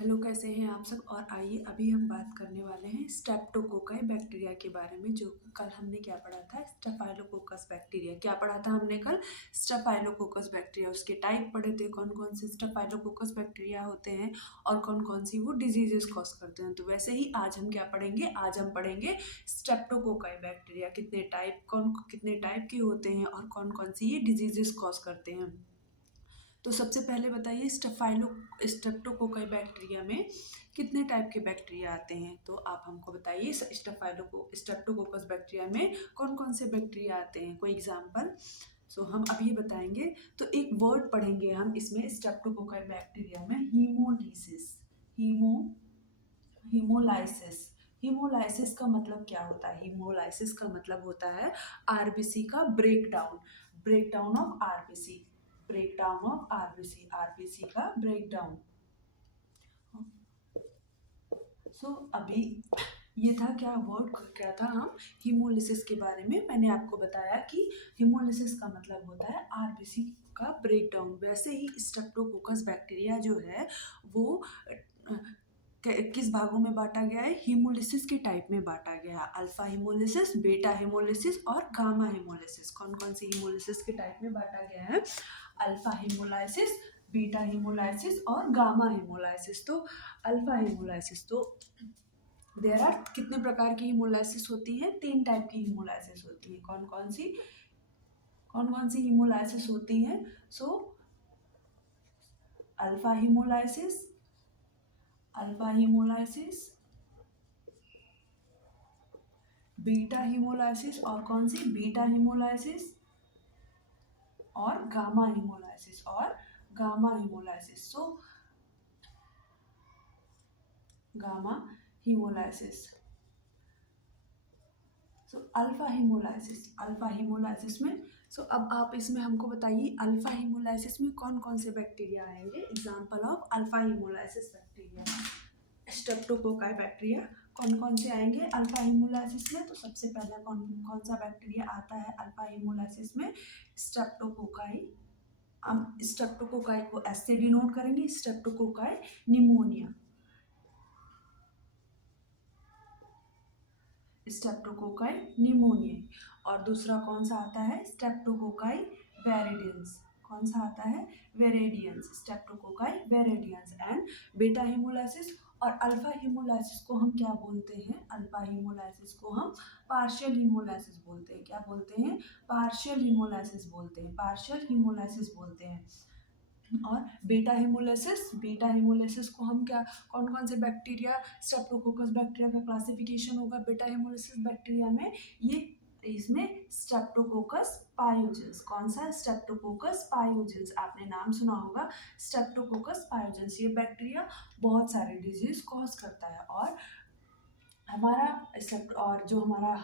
Hello, कैसे हैं आप सब? और आइए अभी हम बात करने वाले हैं स्ट्रेप्टोकोकाई बैक्टीरिया के बारे में, जो कल हमने क्या पढ़ा था, स्टेफाइलोकोकस बैक्टीरिया। क्या पढ़ा था हमने कल? Staphylococcus bacteria. उसके टाइप पढ़े थे, कौन कौन से स्टेफाइलोकोकस बैक्टीरिया होते हैं और कौन कौन सी वो डिजीजेस कॉज करते हैं। तो वैसे ही आज हम क्या पढ़ेंगे? आज हम पढ़ेंगे स्ट्रेप्टोकोकाई बैक्टीरिया, कितने टाइप, कौन कितने टाइप के होते हैं और कौन कौन सी ये डिजीजेस कॉज करते हैं। तो सबसे पहले बताइए, स्ट्रेप्टोकोकाई बैक्टीरिया में कितने टाइप के बैक्टीरिया आते हैं? तो आप हमको बताइए, स्ट्रेप्टोकोकस बैक्टीरिया में कौन कौन से बैक्टीरिया आते हैं, कोई एग्जाम्पल। सो हम अभी बताएंगे। तो एक वर्ड पढ़ेंगे हम इसमें स्ट्रेप्टोकोकाई बैक्टीरिया में, हीमोलिसिस। Haemo haemolysis. हीमोलाइसिस का मतलब क्या होता है? हीमोलाइसिस का मतलब होता है आरबीसी का breakdown. Breakdown of RBC. Breakdown of RBC, RBC का ब्रेकडाउन। अभी ये था क्या वर्ड, क्या था, हम हीमोलिसिस के बारे में मैंने आपको बताया कि हीमोलिसिस का मतलब होता है आरबीसी का ब्रेकडाउन। वैसे ही स्ट्रेप्टोकोकस बैक्टीरिया जो है वो किस भागों में बांटा गया है? हीमोलिसिस के टाइप में बांटा गया है। अल्फा हीमोलिसिस, बीटा हीमोलिसिस और गामा हीमोलिसिस। कौन कौन सी हीमोलिसिस के टाइप में बांटा गया है? अल्फा हीमोलाइसिस, बीटा हीमोलाइसिस और गामा हीमोलाइसिस। तो अल्फा हीमोलाइसिस, तो देयर आर कितने प्रकार की हीमोलाइसिस होती है? 3 टाइप की हीमोलाइसिस होती है। कौन कौन सी हीमोलाइसिस होती है? So alpha haemolysis, alpha haemolysis, beta haemolysis और कौन सी? बीटा हीमोलाइसिस और गामा हीमोलाइसिस, और gamma haemolysis. So gamma haemolysis. Alpha haemolysis, alpha haemolysis में, अब आप इसमें हमको बताइए अल्फा हीमोलाइसिस में कौन कौन से बैक्टीरिया आएंगे? Example of alpha haemolysis bacteria, streptococci bacteria कौन कौन से आएंगे अल्फा हीमोलाइसिस में? तो सबसे पहला कौन कौन सा बैक्टीरिया आता है अल्फा हीमोलाइसिस में? स्ट्रेप्टोकोकाई। हम स्ट्रेप्टोकोकाई को एस से डिनोट करेंगे, स्ट्रेप्टोकोकाई निमोनिया, स्ट्रेप्टोकोकाई निमोनिया। और दूसरा कौन सा आता है? स्ट्रेप्टोकोकाई वेरिडियंस। कौन सा आता है? वेरेडियंस, स्ट्रेप्टोकोकाई वेरेडियंस। एंड बीटा हीमोलाइसिस और अल्फा हीमोलाइसिस को हम क्या बोलते हैं? अल्फा हीमोलाइसिस को हम पार्शियल हीमोलाइसिस बोलते हैं। क्या बोलते हैं? पार्शियल हीमोलाइसिस बोलते हैं, पार्शियल हीमोलाइसिस बोलते हैं। और बीटा हेमोलिसिस को हम क्या, कौन कौन से बैक्टीरिया, स्ट्रेप्टोकोकस बैक्टीरिया का क्लासिफिकेशन होगा बीटा हेमोलिसिस बैक्टीरिया में? ये इसमें स्ट्रेप्टोकोकस पायोजेंस। कौन सा? स्ट्रेप्टोकोकस पायोजेंस, आपने नाम सुना होगा स्ट्रेप्टोकोकस पायोजेंस। ये बैक्टीरिया बहुत सारे डिजीज कॉज करता है। और हमारा और जो हमारा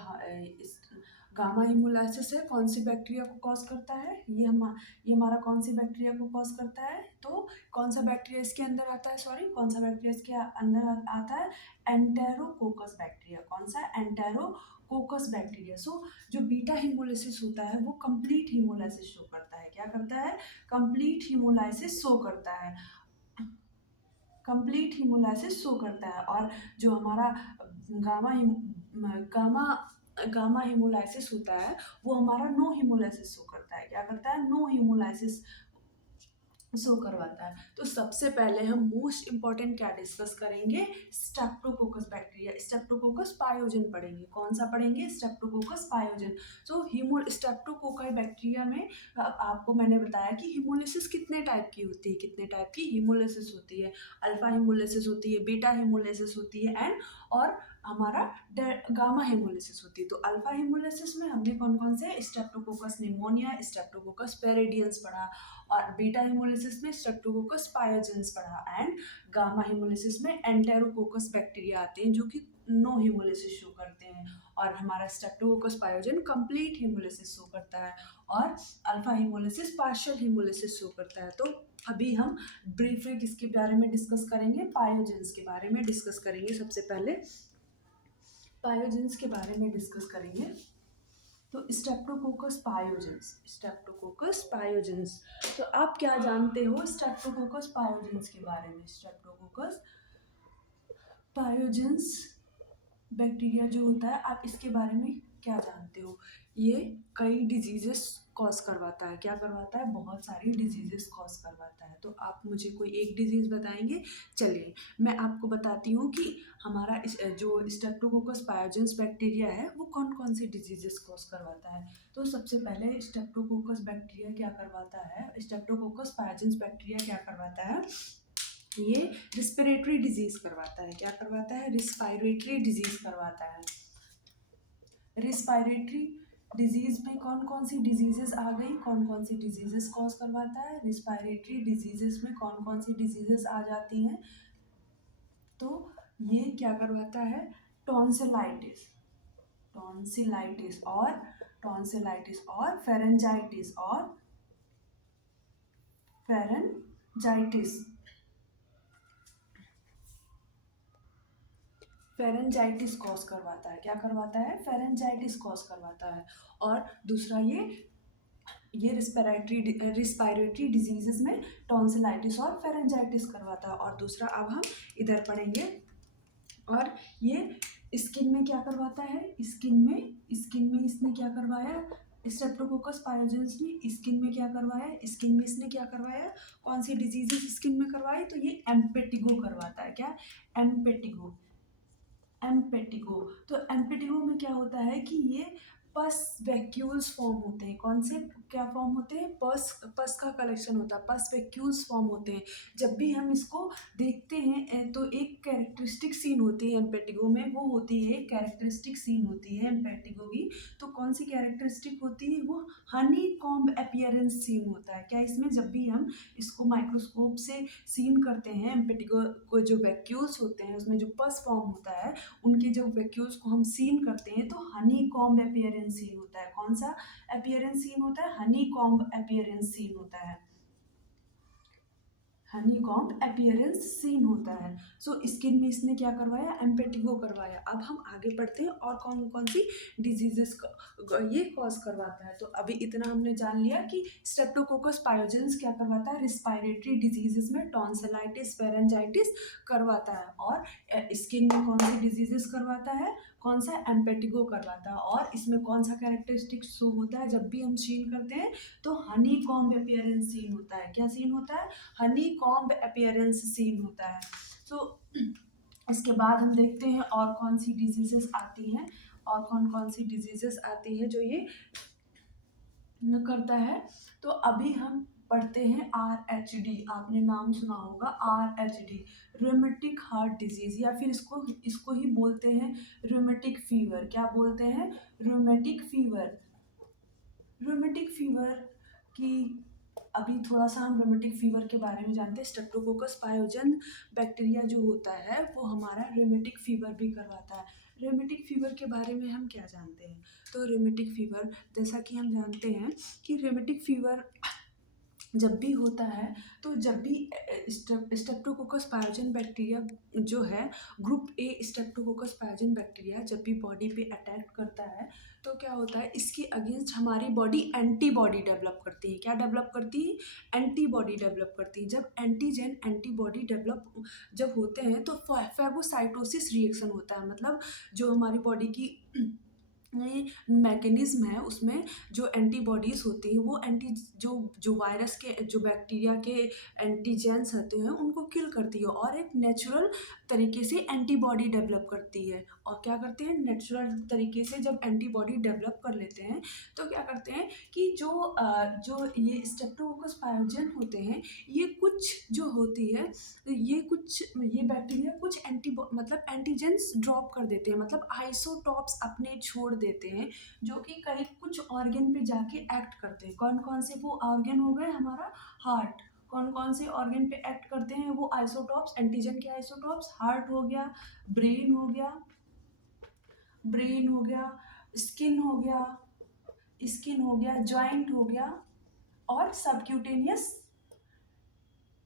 गामा हिमोलाइसिस है, कौन सी बैक्टीरिया को कॉज करता है? ये हमारा कौन सी बैक्टीरिया को कॉज करता है? तो कौन सा बैक्टीरिया इसके अंदर आता है? सॉरी, कौन सा बैक्टीरिया इसके अंदर आता है? Enterococcus bacteria. कौन सा? Enterococcus bacteria. जो बीटा हिमोलाइसिस होता है वो कंप्लीट हिमोलाइसिस शो करता है। क्या करता है? कंप्लीट हिमोलाइसिस शो करता है, कंप्लीट हिमोलाइसिस शो करता है। और जो हमारा गामा गामा गामा हिमोलाइसिस होता है वो हमारा नो हिमोलाइसिस शो करता है। क्या करता है? नो हिमोलाइसिस शो करवाता है। तो सबसे पहले हम मोस्ट इंपॉर्टेंट क्या डिस्कस करेंगे? स्ट्रेप्टोकोकस बैक्टीरिया, स्ट्रेप्टोकोकस पायोजन पढ़ेंगे। कौन सा पढ़ेंगे? स्ट्रेप्टोकोकस पायोजन। हीमो स्ट्रेप्टोकोकाई बैक्टीरिया में आपको मैंने बताया कि हिमोलिसिस कितने टाइप की होती है, कितने टाइप की हिमोलिसिस होती है? अल्फा हिमोलिसिस होती है, बीटा हिमोलिसिस होती है, एंड और हमारा गामा हेमोलिसिस होती है। तो अल्फा हेमोलिसिस में हमने कौन कौन से? स्ट्रेप्टोकोकस निमोनिया, स्ट्रेप्टोकोकस पेरिडियंस पढ़ा। और बीटा हेमोलिसिस में स्ट्रेप्टोकोकस पायोजेंस पढ़ा। एंड गामा हेमोलिसिस में एंटेरोकोकस बैक्टीरिया आते हैं जो कि नो हेमोलिसिस शो करते हैं। और हमारा स्ट्रेप्टोकोकस पायोजन कंप्लीट हेमोलिसिस शो करता है। और alpha haemolysis partial haemolysis show करता है। तो अभी हम ब्रीफली किसके बारे में डिस्कस करेंगे? पायोजेंस के बारे में डिस्कस करेंगे। सबसे पहले पायोजेंस के बारे में डिस्कस करेंगे। तो स्ट्रेप्टोकोकस पायोजेंस, स्ट्रेप्टोकोकस पायोजेंस। तो आप क्या जानते हो स्ट्रेप्टोकोकस पायोजेंस के बारे में? स्ट्रेप्टोकोकस पायोजेंस बैक्टीरिया जो होता है, आप इसके बारे में क्या जानते हो? ये कई डिजीजेस कॉज करवाता है। क्या करवाता है? बहुत सारी डिजीजेस कॉज करवाता है। तो आप मुझे कोई एक डिजीज़ बताएंगे? चलिए मैं आपको बताती हूँ कि हमारा जो स्ट्रेप्टोकोकस पायोजेंस बैक्टीरिया है वो कौन कौन सी डिजीजेस कॉज करवाता है। तो सबसे पहले स्ट्रेप्टोकोकस बैक्टीरिया क्या करवाता है, स्ट्रेप्टोकोकस पायोजेंस बैक्टीरिया क्या करवाता है, ये रिस्पिरेटरी डिजीज करवाता है। क्या करवाता है? रिस्पायरेटरी डिजीज करवाता है। रिस्पायरेटरी डिजीज में कौन कौन सी डिजीजेस आ गई, कौन कौन सी डिजीजेस कॉज करवाता है? रिस्पायरेटरी डिजीजेस में कौन कौन सी डिजीजेस आ जाती हैं? तो ये क्या करवाता है? टॉन्सिलाइटिस, टॉन्सिलाइटिस और फेरेंजाइटिस फेरेंजाइटिस कॉज करवाता है। क्या करवाता है? फेरेंजाइटिस कॉज करवाता है। और दूसरा ये रिस्पायरेटरी डिजीजेस में टॉन्सिलाइटिस और फेरेंजाइटिस करवाता है। और दूसरा अब हम इधर पढ़ेंगे। और ये स्किन में क्या करवाता है? स्किन में इसने क्या करवाया? स्ट्रेप्टोकोकस पायोजेंस ने स्किन में क्या करवाया? स्किन में इसने क्या करवाया? कौन सी डिजीजेस स्किन में करवाई? तो ये एम्पेटिगो करवाता है। क्या? एम्पेटिगो। तो एम्पेटिगो में क्या होता है कि ये पस वैक्यूल्स फॉर्म होते हैं। कौन से क्या फॉर्म होते हैं? पस का कलेक्शन होता है, पस वैक्यूल्स फॉर्म होते हैं। जब भी हम इसको देखते हैं तो एक कैरेक्टरिस्टिक सीन होती है एम्पेटिगो में, वो होती है कैरेक्टरिस्टिक सीन होती है एम्पेटिगो की। तो कौन सी कैरेक्टरिस्टिक होती है? वो हनी कॉम्ब अपीयरेंस सीन होता है। क्या इसमें जब भी हम इसको माइक्रोस्कोप से सीन करते हैं एम्पेटिगो को, जो वैक्यूल्स होते हैं उसमें जो पस फॉर्म होता है, उनके जब वैक्यूल्स को हम सीन करते हैं तो हनी कॉम्ब अपीयरेंस सीन होता है। कौन सा अपीयरेंस सीन होता है? हनी कॉम्ब अपीयरेंस सीन होता है। हनीकॉम्ब अपीयरेंस सीन होता है। सो स्किन में इसने क्या करवाया? एम्पेटिगो करवाया। अब हम आगे बढ़ते हैं और कौन कौन सी डिजीजेस ये कॉज करवाता है। तो अभी इतना हमने जान लिया कि स्ट्रेप्टोकोकस पायोजेंस क्या करवाता है, रिस्पायरेटरी डिजीजेस में टॉन्सिलाइटिस, फेरेंजाइटिस करवाता है। और स्किन में कौन सी डिजीजेस करवाता है? कौन सा? एम्पेटिगो करवाता है। और इसमें कौन सा कैरेक्टरिस्टिक शो होता है जब भी हम सीन करते हैं? तो हनी कॉम्ब अपीयरेंस सीन होता है। क्या सीन होता है? हनी कॉम्ब अपीयरेंस सीन होता है। सो इसके बाद हम देखते हैं और कौन सी डिजीजेस आती हैं, और कौन कौन सी डिजीजेस आती है जो ये करता है। तो अभी हम पढ़ते हैं RHD। आपने नाम सुना होगा RHD, रूमेटिक हार्ट डिजीज, या फिर इसको ही बोलते हैं रूमेटिक फीवर। क्या बोलते हैं? Rheumatic fever. रूमेटिक फीवर की अभी थोड़ा सा हम रूमेटिक फीवर के बारे में जानते हैं। स्ट्रेप्टोकोकस पायोजन बैक्टीरिया जो होता है वो हमारा रूमेटिक फीवर भी करवाता है। रूमेटिक फीवर के बारे में हम क्या जानते हैं? तो रूमेटिक फीवर, जैसा कि हम जानते हैं कि रूमेटिक फीवर जब भी होता है, तो जब भी स्ट्रेप्टोकोकस पायोजन बैक्टीरिया जो है, ग्रुप ए स्ट्रेप्टोकोकस पायोजन बैक्टीरिया जब भी बॉडी पे अटैक करता है तो क्या होता है? इसके अगेंस्ट हमारी बॉडी एंटीबॉडी डेवलप करती है। क्या डेवलप करती है? एंटीबॉडी डेवलप करती है। जब एंटीजन एंटीबॉडी डेवलप जब होते हैं तो फैगोसाइटोसिस रिएक्शन होता है। मतलब जो हमारी बॉडी की ये मैकेनिज्म है, उसमें जो एंटीबॉडीज़ होती हैं वो जो वायरस के, जो बैक्टीरिया के एंटीजेंस होते हैं उनको किल करती है और एक नेचुरल तरीके से एंटीबॉडी डेवलप करती है। और क्या करते हैं? नेचुरल तरीके से जब एंटीबॉडी डेवलप कर लेते हैं तो क्या करते हैं कि जो ये स्ट्रेप्टोकोकस पायोजन होते हैं, ये कुछ जो होती है, ये बैक्टीरिया कुछ मतलब एंटीजेंस ड्रॉप कर देते हैं, मतलब आइसोटॉप्स अपने छोड़ देते हैं जो कि कहीं कुछ ऑर्गन पे जाके एक्ट करते हैं। कौन कौन से वो ऑर्गन हो गए? हमारा हार्ट। कौन कौन से ऑर्गन पे एक्ट करते हैं वो आइसोटॉप्स, एंटीजन के आइसोटॉप्स? हार्ट हो गया, ब्रेन हो गया, स्किन हो गया, जॉइंट हो गया, और सबक्यूटेनियस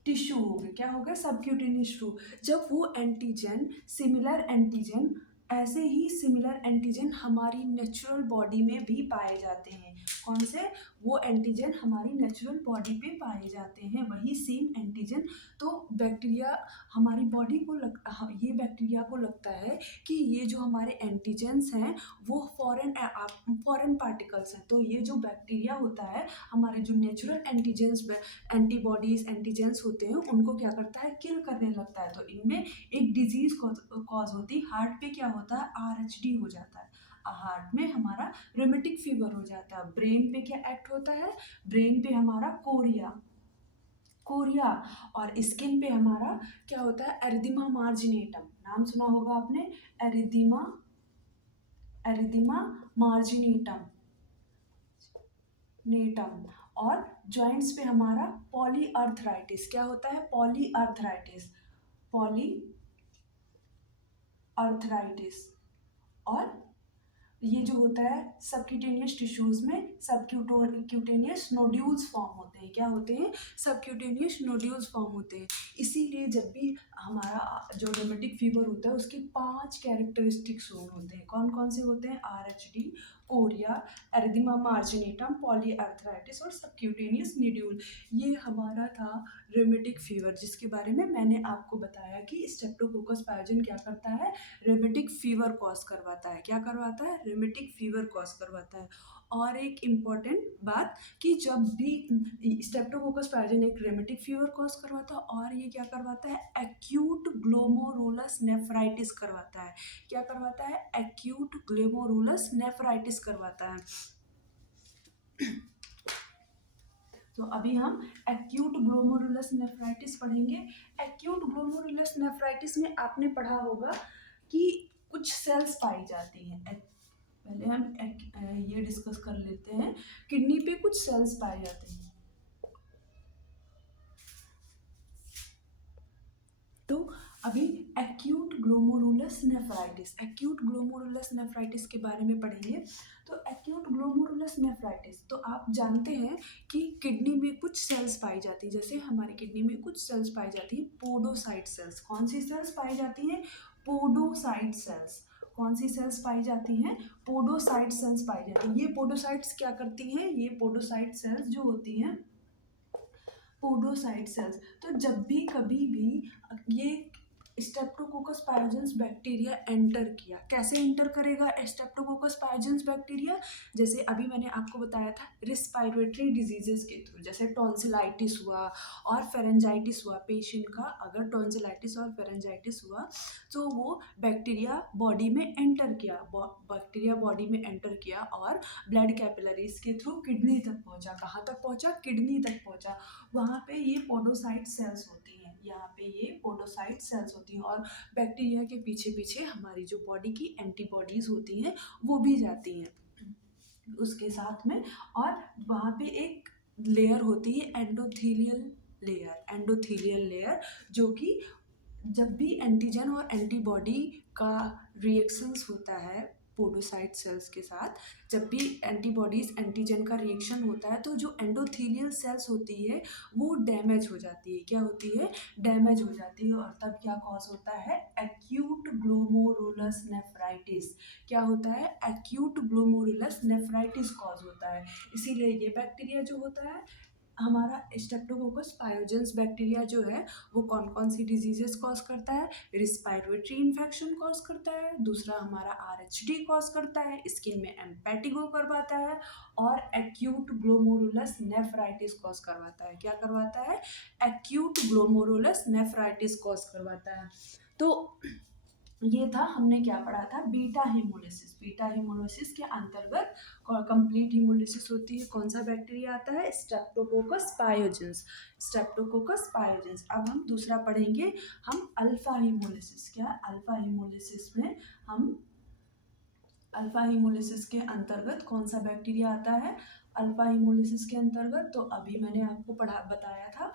टिश्यू हो गया। क्या हो गया? Subcutaneous tissue. जब वो एंटीजन, सिमिलर एंटीजन, ऐसे ही सिमिलर एंटीजन हमारी नेचुरल बॉडी में भी पाए जाते हैं। कौन से? वो एंटीजन हमारी नेचुरल बॉडी पे पाए जाते हैं, वही सेम एंटीजन। तो बैक्टीरिया हमारी बॉडी को ये बैक्टीरिया को लगता है कि ये जो हमारे एंटीजेंस हैं वो फॉरेन पार्टिकल्स हैं। तो ये जो बैक्टीरिया होता है, हमारे जो नेचुरल एंटीजेंस, एंटीबॉडीज, एंटीजेंस होते हैं, उनको क्या करता है? किल करने लगता है। तो इनमें एक डिजीज कॉज होती है। हार्ट पे क्या होता है? आरएचडी हो जाता है। हार्ट में हमारा रेमेटिक फीवर हो जाता है। ब्रेन पे क्या एक्ट होता है? ब्रेन पे हमारा कोरिया कोरिया और स्किन पे हमारा क्या होता है? एरिथेमा मार्जिनेटम। नाम सुना होगा आपने, एरिथेमा एरिथेमा मार्जिनेटम नेटम। और जॉइंट्स पे हमारा पॉलीआर्थराइटिस। क्या होता है? Polyarthritis polyarthritis. और ये जो होता है सबक्यूटेनियस टिश्यूज में सबक्यूटेनियस नोड्यूल्स फॉर्म होते हैं। क्या होते हैं? सबक्यूटेनियस नोड्यूल्स फॉर्म होते हैं। इसीलिए जब भी हमारा जो रेमेटिक फीवर होता है उसके 5 कैरेक्टरिस्टिक्स होते हैं। कौन कौन से होते हैं? आरएचडी, कोरिया, एरिथेमा मार्जिनेटम, पॉलीआर्थराइटिस और सबक्यूटेनियस नोड्यूल। ये हमारा था रेमेटिक फीवर, जिसके बारे में मैंने आपको बताया कि स्ट्रेप्टोकोकस पायोजन क्या करता है? रेमेटिक फीवर कॉज करवाता है। क्या करवाता है? रेमेटिक फीवर कॉज करवाता है। और एक इम्पॉर्टेंट बात कि जब भी स्ट्रेप्टोकोकस पायोजन एक रेमेटिक फीवर कॉज करवाता है और ये क्या करवाता है? एक्यूट ग्लोमेरुलस नेफ्राइटिस करवाता है। क्या करवाता है? एक्यूट ग्लोमेरुलस नेफ्राइटिस करवाता है। तो अभी हम एक्यूट ग्लोमेरुलस नेफ्राइटिस पढ़ेंगे। एक्यूट ग्लोमेरुलस नेफ्राइटिस में आपने पढ़ा होगा कि कुछ सेल्स पाई जाती हैं। पहले हम ये डिस्कस कर लेते हैं। किडनी पे कुछ सेल्स पाए जाते हैं। तो अभी एक्यूट ग्लोमेरुलस नेफ्राइटिस के बारे में पढ़ेंगे। तो एक्यूट ग्लोमेरुलस नेफ्राइटिस, तो आप जानते हैं कि किडनी में कुछ सेल्स पाई जाती है। जैसे हमारी किडनी में कुछ सेल्स पाई जाती है, पोडोसाइट सेल्स। कौन सी सेल्स पाई जाती हैं? Podocyte cells. कौन सी सेल्स पाई जाती हैं? पोडोसाइट सेल्स पाई जाती हैं। ये पोडोसाइट्स क्या करती हैं? ये पोडोसाइट सेल्स जो होती हैं, पोडोसाइट सेल्स, तो जब भी कभी भी ये स्ट्रेप्टोकोकस पायोजेंस बैक्टीरिया एंटर किया, कैसे एंटर करेगा स्ट्रेप्टोकोकस पायोजेंस बैक्टीरिया? जैसे अभी मैंने आपको बताया था रिस्पायरेटरी डिजीजेस के थ्रू, जैसे टॉन्सिलाइटिस हुआ और फेरेंजाइटिस हुआ। पेशेंट का अगर टॉन्सिलाइटिस और फेरेंजाइटिस हुआ तो वो बैक्टीरिया बॉडी में एंटर किया, बैक्टीरिया बॉडी में एंटर किया और ब्लड कैपिलरीज के थ्रू किडनी तक पहुंचा। कहाँ तक पहुंचा? किडनी तक पहुंचा। वहाँ पे ये पोडोसाइट सेल्स होती हैं। यहाँ पे ये पोडोसाइट सेल्स होती हैं और बैक्टीरिया के पीछे पीछे हमारी जो बॉडी की एंटीबॉडीज होती हैं वो भी जाती हैं उसके साथ में। और वहाँ पे एक लेयर होती है एंडोथीलियल लेयर, जो कि जब भी एंटीजन और एंटीबॉडी का रिएक्शंस होता है पोडोसाइट सेल्स के साथ, जब भी एंटीबॉडीज एंटीजन का रिएक्शन होता है तो जो एंडोथीलियल सेल्स होती है वो डैमेज हो जाती है। क्या होती है? डैमेज हो जाती है। और तब क्या कॉज होता है? Acute glomerulus nephritis. क्या होता है? एक्यूट ग्लोमेरुलस नेफ्राइटिस कॉज होता है। इसीलिए ये बैक्टीरिया जो होता है हमारा स्ट्रेप्टोकोकस पायोजेंस बैक्टीरिया जो है वो कौन कौन सी डिजीजेस कॉज करता है? रिस्पायरेटरी इन्फेक्शन कॉज करता है, दूसरा हमारा आरएचडी कॉज करता है, स्किन में एम्पेटिगो करवाता है और एक्यूट ग्लोमेरुलस नेफ्राइटिस कॉज करवाता है। क्या करवाता है? एक्यूट ग्लोमेरुलस नेफ्राइटिस कॉज करवाता है। तो ये था, हमने क्या पढ़ा था? Beta haemolysis. बीटा हीमोलिसिस के अंतर्गत कंप्लीट हीमोलिसिस होती है। कौन सा बैक्टीरिया आता है? Streptococcus pyogenes. Streptococcus pyogenes. अब हम दूसरा पढ़ेंगे, हम अल्फा हीमोलिसिस। क्या? अल्फा हीमोलिसिस में हम अल्फा हीमोलिसिस के अंतर्गत कौन सा बैक्टीरिया आता है? अल्फा हीमोलिसिस के अंतर्गत तो अभी मैंने आपको बताया था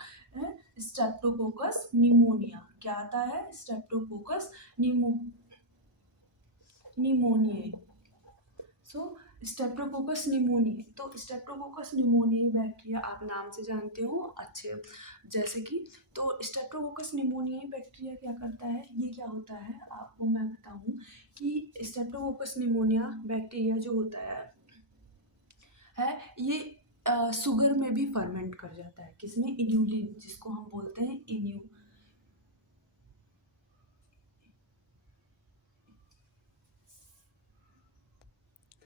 स्ट्रेप्टोकोकस निमोनिया। क्या आता है? स्ट्रेप्टोकोकस निमोनियाe। सो स्ट्रेप्टोकोकस निमोनियाe, तो स्ट्रेप्टोकोकस निमोनियाe बैक्टीरिया आप नाम से जानते हो अच्छे, जैसे कि तो स्ट्रेप्टोकोकस निमोनियाe बैक्टीरिया क्या करता है? ये क्या होता है आपको मैं बताऊं कि स्ट्रेप्टोकोकस निमोनिया बैक्टीरिया जो होता है है ये शुगर में भी फर्मेंट कर जाता है। किसमें? इन्यूलिन, जिसको हम बोलते हैं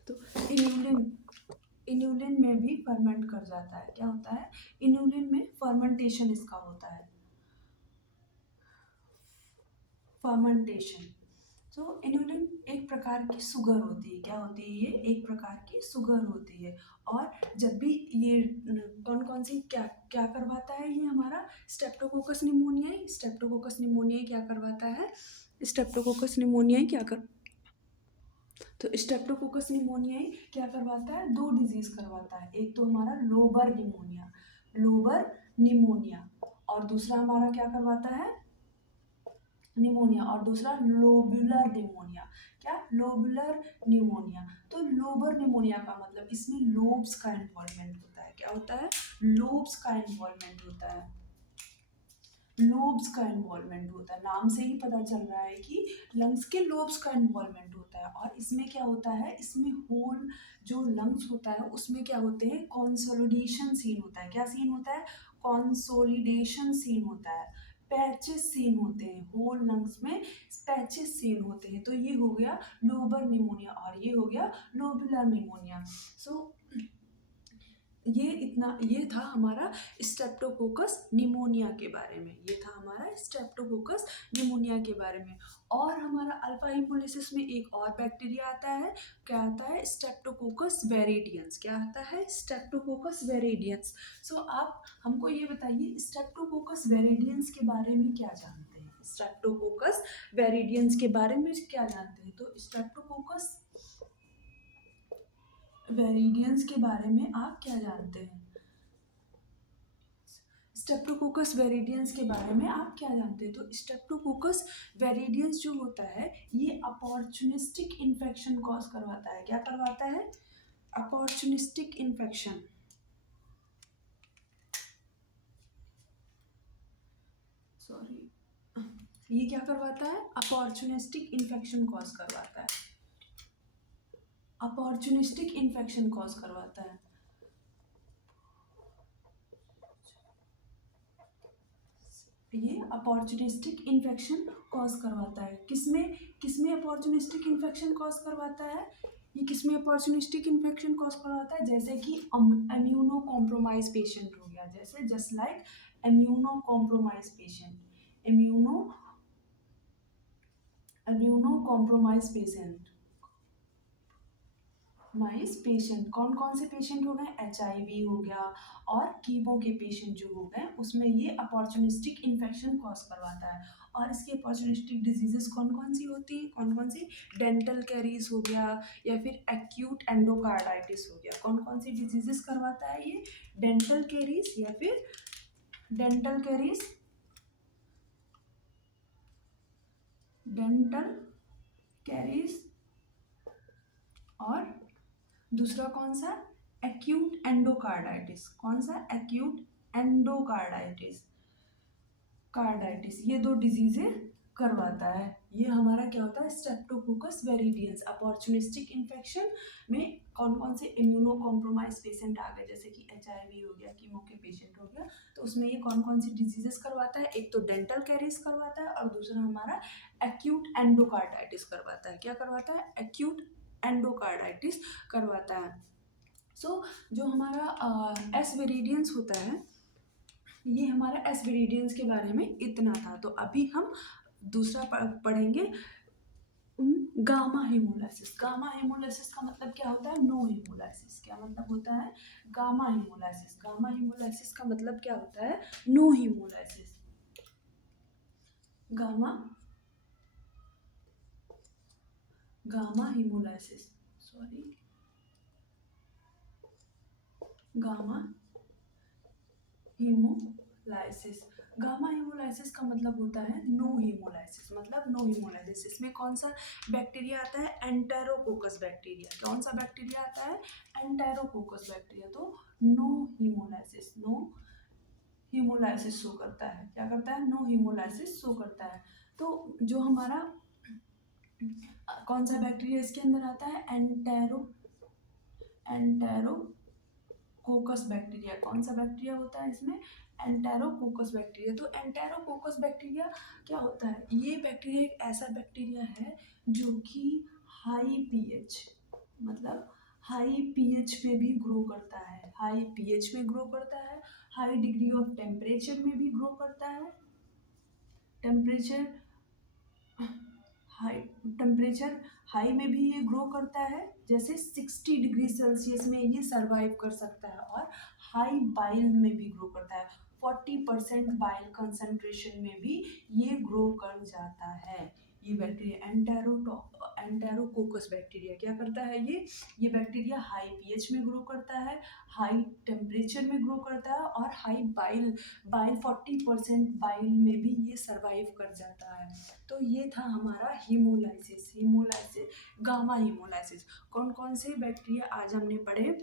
तो इन्यूलिन इन्यूलिन में भी फर्मेंट कर जाता है। क्या होता है? इन्यूलिन में फर्मेंटेशन इसका होता है, फर्मेंटेशन। तो इन्यूलिन एक प्रकार की शुगर होती है। क्या होती है ये? एक प्रकार की शुगर होती है। और जब भी ये कौन कौन सी क्या क्या करवाता है ये हमारा? स्ट्रेप्टोकोकस निमोनियाई। स्ट्रेप्टोकोकस निमोनियाई क्या करवाता है? स्ट्रेप्टोकोकस निमोनियाई क्या कर तो स्ट्रेप्टोकोकस निमोनियाई क्या करवाता है? दो डिजीज करवाता है। एक तो हमारा लोबर निमोनिया, लोबर निमोनिया, और दूसरा हमारा क्या करवाता है? निमोनिया, और दूसरा लोबुलर निमोनिया। क्या? Lobular pneumonia. तो लोबर निमोनिया का मतलब इसमें लोब्स का इन्वॉल्वमेंट होता है। क्या होता है? लोब्स का इन्वॉल्वमेंट होता है, लोब्स का इन्वॉल्वमेंट होता है। नाम से ही पता चल रहा है कि लंग्स के लोब्स का इन्वॉल्वमेंट होता है। और इसमें क्या होता है? इसमें होल जो लंग्स होता है उसमें क्या होते हैं? कॉन्सोलिडेशन सीन होता है। क्या सीन होता है? कॉन्सोलिडेशन सीन होता है। पैचेस सीन होते हैं, होल लंग्स में पैचेस सीन होते हैं। तो ये हो गया लोबर निमोनिया और ये हो गया लोबुलर निमोनिया। सो ये था हमारा स्ट्रेप्टोकोकस निमोनिया के बारे में। ये था हमारा स्ट्रेप्टोकोकस निमोनिया के बारे में। और हमारा अल्फा हिमोलिसिस में एक और बैक्टीरिया आता है। क्या आता है? स्ट्रेप्टोकोकस वेरिडियंस। क्या आता है? स्ट्रेप्टोकोकस वेरिडियंस। सो आप हमको ये बताइए, स्ट्रेप्टोकोकस वेरिडियंस के बारे में क्या जानते हैं? स्ट्रेप्टोकोकस वेरिडियंस के बारे में क्या जानते हैं? तो स्ट्रेप्टोकोकस वेरिडियंस के बारे में आप क्या जानते हैं? स्ट्रेप्टोकोकस वेरिडियंस के बारे में आप क्या जानते हैं? तो स्ट्रेप्टोकोकस वेरिडियंस जो होता है ये अपॉर्चुनिस्टिक इन्फेक्शन कॉज करवाता है। क्या करवाता है? Opportunistic infection. सॉरी, ये क्या करवाता है? अपॉर्चुनिस्टिक इन्फेक्शन कॉज करवाता है, अपॉर्चुनिस्टिक इन्फेक्शन कॉज करवाता है। ये अपॉर्चुनिस्टिक इन्फेक्शन कॉज करवाता है। किसमें किसमें अपॉर्चुनिस्टिक इन्फेक्शन कॉज करवाता है? ये किसमें अपॉर्चुनिस्टिक इन्फेक्शन कॉज करवाता है? जैसे कि इम्यूनो कॉम्प्रोमाइज पेशेंट हो गया, जैसे just like immuno compromise patient, immuno immuno compromise patient, mice patient. कौन कौन से पेशेंट हो गए? HIV हो गया और कीमो के पेशेंट जो हो गए उसमें ये अपॉर्चुनिस्टिक इन्फेक्शन कॉज करवाता है। और इसकी अपॉर्चुनिस्टिक डिजीजेस कौन कौन सी होती है? कौन कौन सी? डेंटल कैरीज हो गया या फिर एक्यूट एंडोकार्डाइटिस हो गया। कौन कौन सी डिजीजेस करवाता है ये? डेंटल कैरीज या फिर डेंटल कैरीज, डेंटल कैरीज, और दूसरा कौन सा? Acute endocarditis. कौन सा? Acute endocarditis, carditis. ये दो डिजीजें करवाता है। ये हमारा क्या होता है? स्ट्रेप्टोकोकस वेरिडियंस। अपॉर्चुनिस्टिक इन्फेक्शन में कौन कौन से इम्यूनो कॉम्प्रोमाइज पेशेंट आ गए, जैसे कि HIV हो गया, कीमो के पेशेंट हो गया, तो उसमें ये कौन कौन सी डिजीजेस करवाता है? एक तो डेंटल कैरीज करवाता है और दूसरा हमारा एक्यूट एंडोकार्डाइटिस करवाता है। क्या करवाता है? एक्यूट एंडोकार्डाइटिस करवाता है। सो जो हमारा एस वेरिडियंस होता है, ये हमारा एस वेरिडियंस के बारे में इतना था। तो अभी हम दूसरा पढ़ेंगे गामा हेमोलाइसिस। गामा हेमोलाइसिस का मतलब क्या होता है? No haemolysis. क्या मतलब होता है? Gamma haemolysis. गामा हेमोलाइसिस का मतलब क्या होता है? No haemolysis. Gamma gamma haemolysis, sorry, gamma haemolysis. Gamma haemolysis का मतलब होता है नो हेमोलाइसिस। मतलब नो हेमोलाइसिस। इसमें कौन सा बैक्टीरिया आता है? Enterococcus bacteria. कौन सा बैक्टीरिया आता है? Enterococcus bacteria. तो no haemolysis, no haemolysis show करता है। क्या करता है? नो हेमोलाइसिस शो करता है। तो जो हमारा कौन सा बैक्टीरिया इसके अंदर आता है? एंटेरो कोकस बैक्टीरिया, कौन सा बैक्टीरिया होता है इसमें? Enterococcus bacteria. तो एंटेरोकोकस बैक्टीरिया क्या होता है? ये बैक्टीरिया एक ऐसा बैक्टीरिया है जो कि हाई पीएच, मतलब हाई पीएच पे भी ग्रो करता है, हाई पीएच में ग्रो करता है, हाई डिग्री ऑफ टेम्परेचर में भी ग्रो करता है, टेम्परेचर हाई, टेम्परेचर हाई में भी ये ग्रो करता है, जैसे 60 डिग्री सेल्सियस में ये सरवाइव कर सकता है, और हाई बाइल में भी ग्रो करता है, 40% बाइल कंसंट्रेशन में भी ये ग्रो कर जाता है। ये बैक्टीरिया एंटेरोकोकस बैक्टीरिया क्या करता है? ये बैक्टीरिया हाई पीएच में ग्रो करता है, हाई टेम्परेचर में ग्रो करता है, और हाई बाइल बाइल 40% बाइल में भी ये सरवाइव कर जाता है। तो ये था हमारा हीमोलाइसिस, गामा हीमोलाइसिस। कौन कौन से बैक्टीरिया आज हमने पढ़े?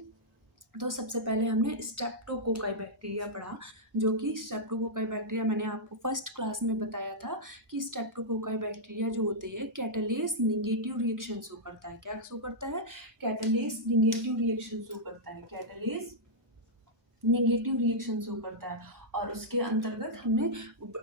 तो सबसे पहले हमने स्ट्रेप्टोकोकाई बैक्टीरिया पढ़ा, जो कि स्ट्रेप्टोकोकाई बैक्टीरिया मैंने आपको फर्स्ट क्लास में बताया था कि स्ट्रेप्टोकोकाई बैक्टीरिया जो होते हैं कैटालेस नेगेटिव रिएक्शन शो करता है। क्या शो करता है? कैटालेस नेगेटिव रिएक्शन शो करता है, कैटालेस नेगेटिव रिएक्शन शो करता है। और उसके अंतर्गत हमने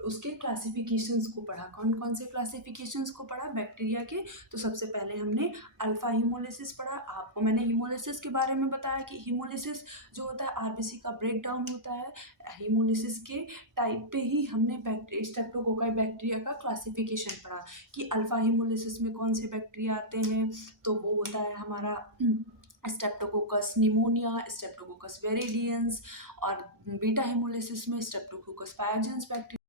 उसके क्लासिफिकेशंस को पढ़ा। कौन कौन से क्लासिफिकेशंस को पढ़ा बैक्टीरिया के? तो सबसे पहले हमने अल्फा हीमोलिसिस पढ़ा। आपको मैंने हीमोलिसिस के बारे में बताया कि हीमोलिसिस जो होता है आरबीसी का ब्रेकडाउन होता है। हीमोलिसिस के टाइप पे ही हमने स्ट्रेप्टोकोकाई बैक्टीरिया का क्लासिफिकेशन पढ़ा कि अल्फा हीमोलिसिस में कौन से बैक्टीरिया आते हैं। तो वो होता है हमारा स्ट्रेप्टोकोकस निमोनिया, स्ट्रेप्टोकोकस वेरिडियंस, और बीटा हेमोलिसिस में स्ट्रेप्टोकोकस पायोजेंस बैक्टीरिया